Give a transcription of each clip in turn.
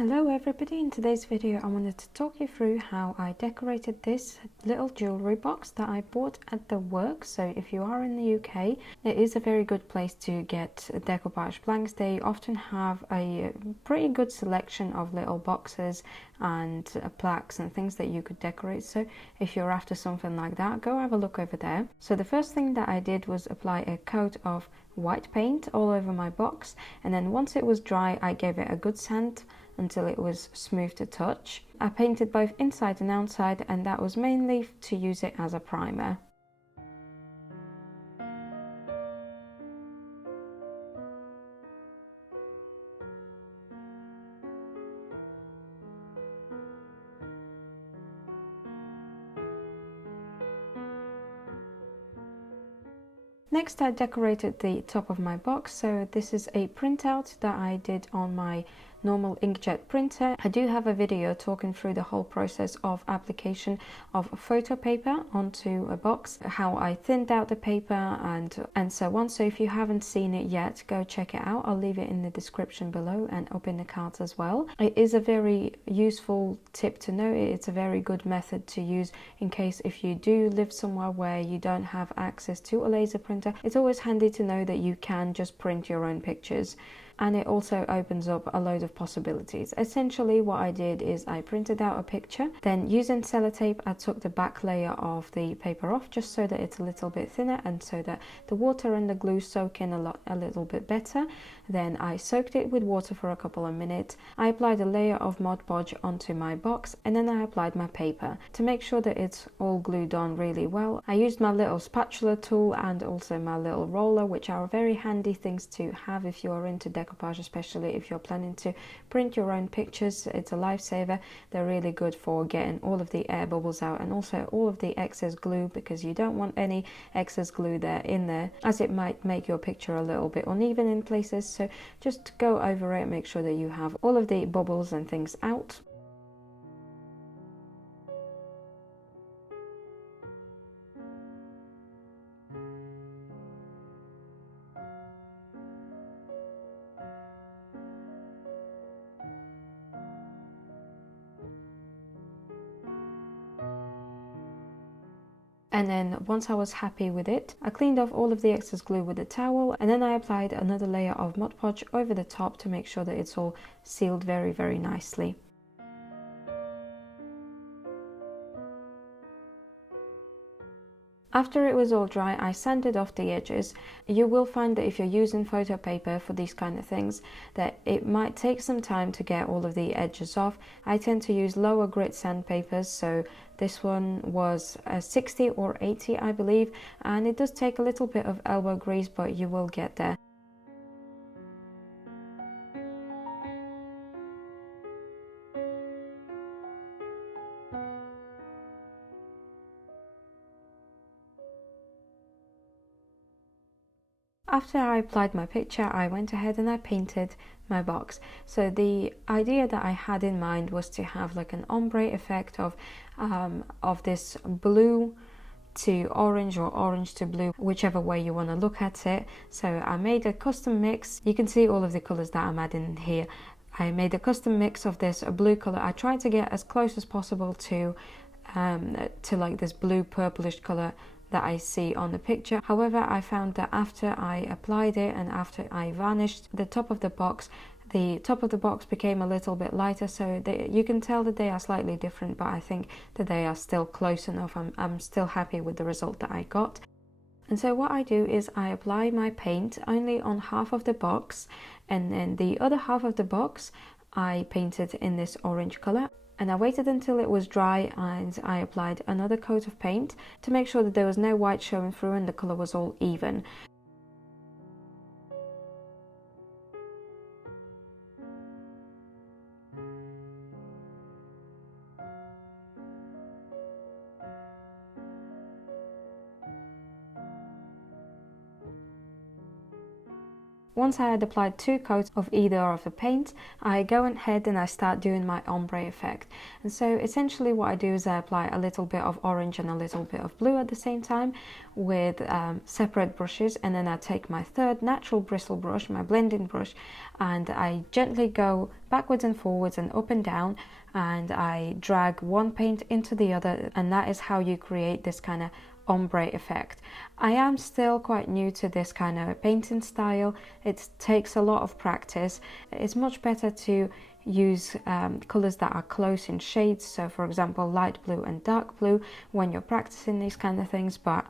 Hello everybody, in today's video I wanted to talk you through how I decorated this little jewellery box that I bought at the work. So if you are in the UK, it is a very good place to get decoupage blanks. They often have a pretty good selection of little boxes and plaques and things that you could decorate. So if you're after something like that, go have a look over there. So the first thing that I did was apply a coat of white paint all over my box, and then once it was dry I gave it a good sand until it was smooth to touch. I painted both inside and outside, and that was mainly to use it as a primer. Next, I decorated the top of my box. So this is a printout that I did on my normal inkjet printer. I do have a video talking through the whole process of application of photo paper onto a box, how I thinned out the paper and so on. So if you haven't seen it yet, go check it out. I'll leave it in the description below and up in the cards as well. It is a very useful tip to know. It's a very good method to use in case if you do live somewhere where you don't have access to a laser printer. It's always handy to know that you can just print your own pictures. And it also opens up a load of possibilities. Essentially what I did is I printed out a picture, then using sellotape I took the back layer of the paper off just so that it's a little bit thinner and so that the water and the glue soak in a little bit better. Then I soaked it with water for a couple of minutes. I applied a layer of Mod Podge onto my box, and then I applied my paper to make sure that it's all glued on really well. I used my little spatula tool and also my little roller, which are very handy things to have if you are into decoupage, especially if you're planning to print your own pictures. It's a lifesaver. They're really good for getting all of the air bubbles out and also all of the excess glue, because you don't want any excess glue in there, as it might make your picture a little bit uneven in places. So just go over it, make sure that you have all of the bubbles and things out. And then once I was happy with it, I cleaned off all of the excess glue with a towel, and then I applied another layer of Mod Podge over the top to make sure that it's all sealed very, very nicely. After it was all dry, I sanded off the edges. You will find that if you're using photo paper for these kind of things, that it might take some time to get all of the edges off. I tend to use lower grit sandpapers, so this one was a 60 or 80 I believe, and it does take a little bit of elbow grease, but you will get there. After I applied my picture, I went ahead and I painted my box. So the idea that I had in mind was to have like an ombre effect of this blue to orange or orange to blue, whichever way you want to look at it. So I made a custom mix. You can see all of the colors that I'm adding here. I made a custom mix of this blue color. I tried to get as close as possible to like this blue purplish color that I see on the picture. However, I found that after I applied it and after I varnished the top of the box became a little bit lighter, so you can tell that they are slightly different, but I think that they are still close enough. I'm still happy with the result that I got. And so what I do is I apply my paint only on half of the box, and then the other half of the box I painted in this orange color. And I waited until it was dry and I applied another coat of paint to make sure that there was no white showing through and the colour was all even. Once I had applied 2 coats of either of the paint, I go ahead and I start doing my ombre effect. And so essentially what I do is I apply a little bit of orange and a little bit of blue at the same time with separate brushes, and then I take my third natural bristle brush, my blending brush, and I gently go backwards and forwards and up and down, and I drag one paint into the other, and that is how you create this kind of ombre effect. I am still quite new to this kind of painting style. It takes a lot of practice. It's much better to use colors that are close in shades, so for example light blue and dark blue when you're practicing these kind of things, but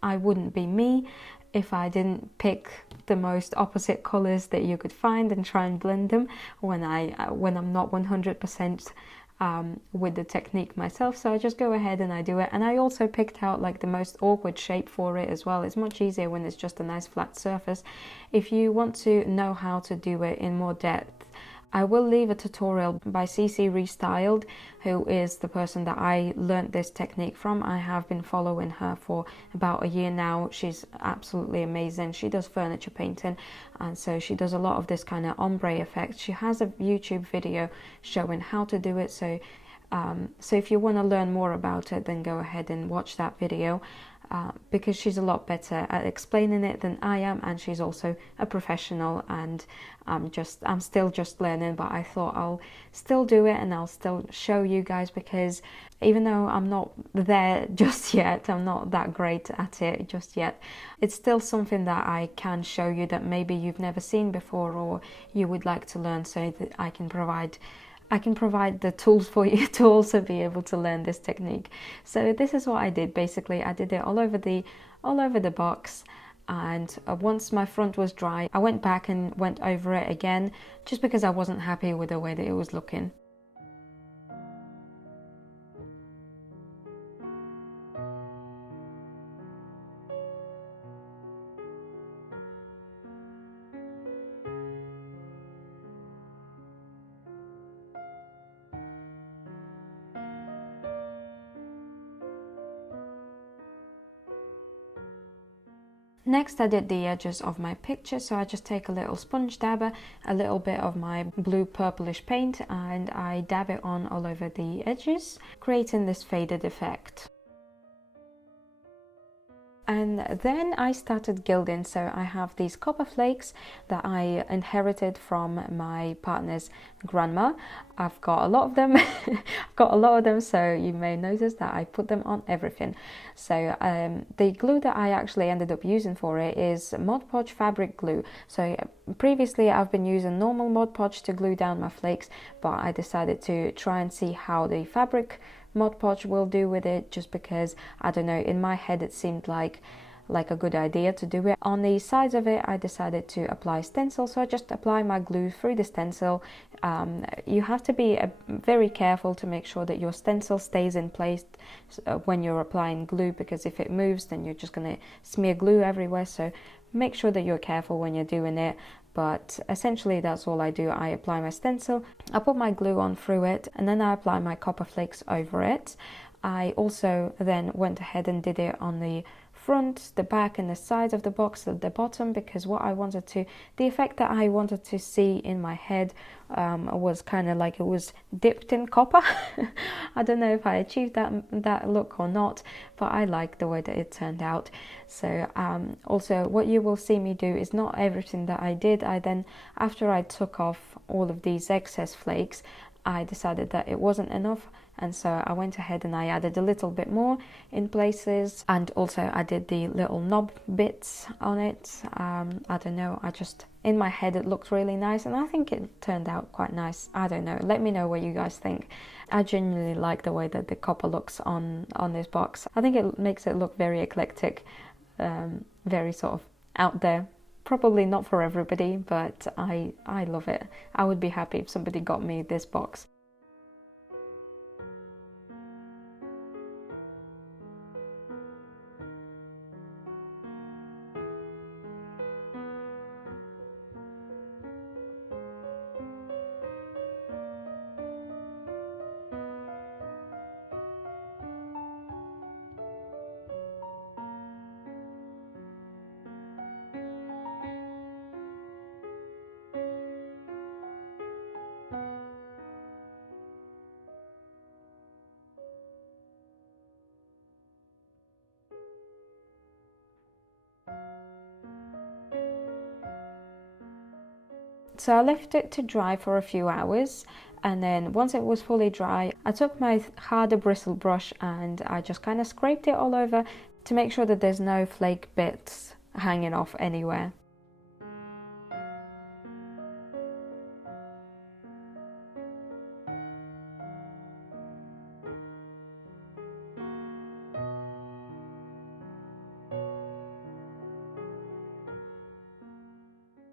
I wouldn't be me if I didn't pick the most opposite colors that you could find and try and blend them when I'm not 100% with the technique myself. So I just go ahead and I do it, and I also picked out like the most awkward shape for it as well. It's much easier when it's just a nice flat surface. If you want to know how to do it in more depth, I will leave a tutorial by CC Restyled, who is the person that I learned this technique from. I have been following her for about a year now. She's absolutely amazing. She does furniture painting, and so she does a lot of this kind of ombre effect. She has a YouTube video showing how to do it, so if you want to learn more about it, then go ahead and watch that video. Because she's a lot better at explaining it than I am, and she's also a professional, and I'm still just learning, but I thought I'll still do it and I'll still show you guys, because even though I'm not there just yet, I'm not that great at it just yet, it's still something that I can show you that maybe you've never seen before or you would like to learn, so that I can provide the tools for you to also be able to learn this technique. So this is what I did. Basically, I did it all over the box, and once my front was dry, I went back and went over it again, just because I wasn't happy with the way that it was looking. Next, I did the edges of my picture, so I just take a little sponge dabber, a little bit of my blue purplish paint, and I dab it on all over the edges, creating this faded effect. And then I started gilding. So I have these copper flakes that I inherited from my partner's grandma. I've got a lot of them. So you may notice that I put them on everything. So the glue that I actually ended up using for it is Mod Podge fabric glue. So previously I've been using normal Mod Podge to glue down my flakes, but I decided to try and see how the fabric Mod Podge will do with it, just because, I don't know, in my head it seemed like a good idea to do it. On the sides of it, I decided to apply stencil, so I just apply my glue through the stencil. You have to be very careful to make sure that your stencil stays in place when you're applying glue, because if it moves, then you're just going to smear glue everywhere. So make sure that you're careful when you're doing it. But essentially that's all I do. I apply my stencil, I put my glue on through it, and then I apply my copper flakes over it. I also then went ahead and did it on the front, the back and the sides of the box at the bottom, because the effect that I wanted to see in my head was kind of like it was dipped in copper. I don't know if I achieved that look or not, but I like the way that it turned out. So also what you will see me do is not everything that I did. After I took off all of these excess flakes, I decided that it wasn't enough, and so I went ahead and I added a little bit more in places, and also I did the little knob bits on it. I don't know, in my head it looked really nice, and I think it turned out quite nice. I don't know, let me know what you guys think. I genuinely like the way that the copper looks on this box. I think it makes it look very eclectic, very sort of out there. Probably not for everybody, but I love it. I would be happy if somebody got me this box. So I left it to dry for a few hours, and then once it was fully dry, I took my harder bristle brush and I just kind of scraped it all over to make sure that there's no flake bits hanging off anywhere.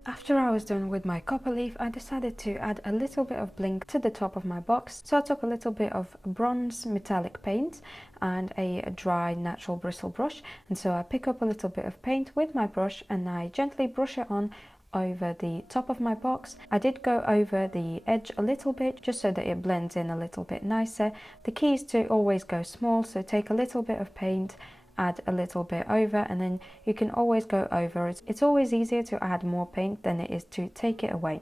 After I was done with my copper leaf, I decided to add a little bit of bling to the top of my box. So I took a little bit of bronze metallic paint and a dry natural bristle brush. And so I pick up a little bit of paint with my brush and I gently brush it on over the top of my box. I did go over the edge a little bit just so that it blends in a little bit nicer. The key is to always go small, so take a little bit of paint, add a little bit over, and then you can always go over. It's always easier to add more paint than it is to take it away.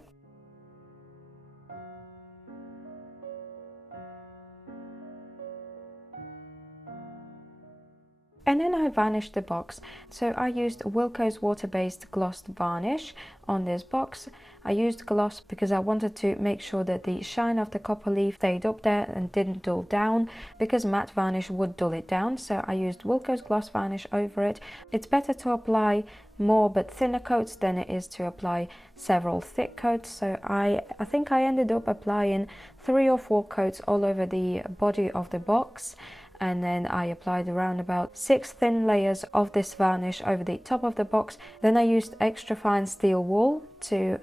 And then I varnished the box. So I used Wilko's water-based gloss varnish on this box. I used gloss because I wanted to make sure that the shine of the copper leaf stayed up there and didn't dull down, because matte varnish would dull it down. So I used Wilko's gloss varnish over it. It's better to apply more but thinner coats than it is to apply several thick coats. So I think I ended up applying 3 or 4 coats all over the body of the box. And then I applied around about 6 thin layers of this varnish over the top of the box. Then I used extra fine steel wool to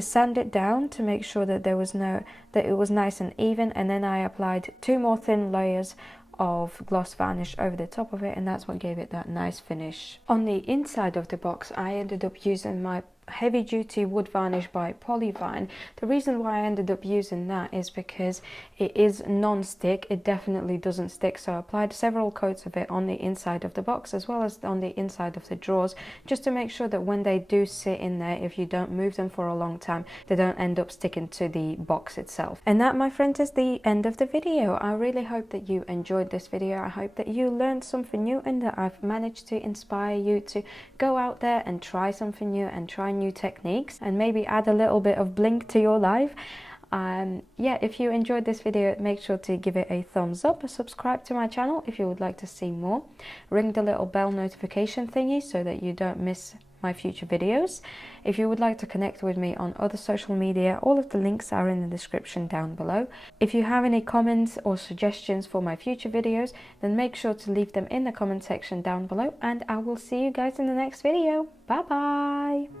sand it down to make sure that it was nice and even. And then I applied 2 more thin layers of gloss varnish over the top of it, and that's what gave it that nice finish. On the inside of the box, I ended up using my heavy duty wood varnish by Polyvine. The reason why I ended up using that is because it is non-stick. It definitely doesn't stick, so I applied several coats of it on the inside of the box as well as on the inside of the drawers, just to make sure that when they do sit in there, if you don't move them for a long time, they don't end up sticking to the box itself. And that, my friends, is the end of the video. I really hope that you enjoyed this video. I hope that you learned something new and that I've managed to inspire you to go out there and try something new and try new techniques and maybe add a little bit of bling to your life. Yeah, if you enjoyed this video, make sure to give it a thumbs up, subscribe to my channel if you would like to see more, ring the little bell notification thingy so that you don't miss my future videos. If you would like to connect with me on other social media, all of the links are in the description down below. If you have any comments or suggestions for my future videos, then make sure to leave them in the comment section down below, and I will see you guys in the next video. Bye bye!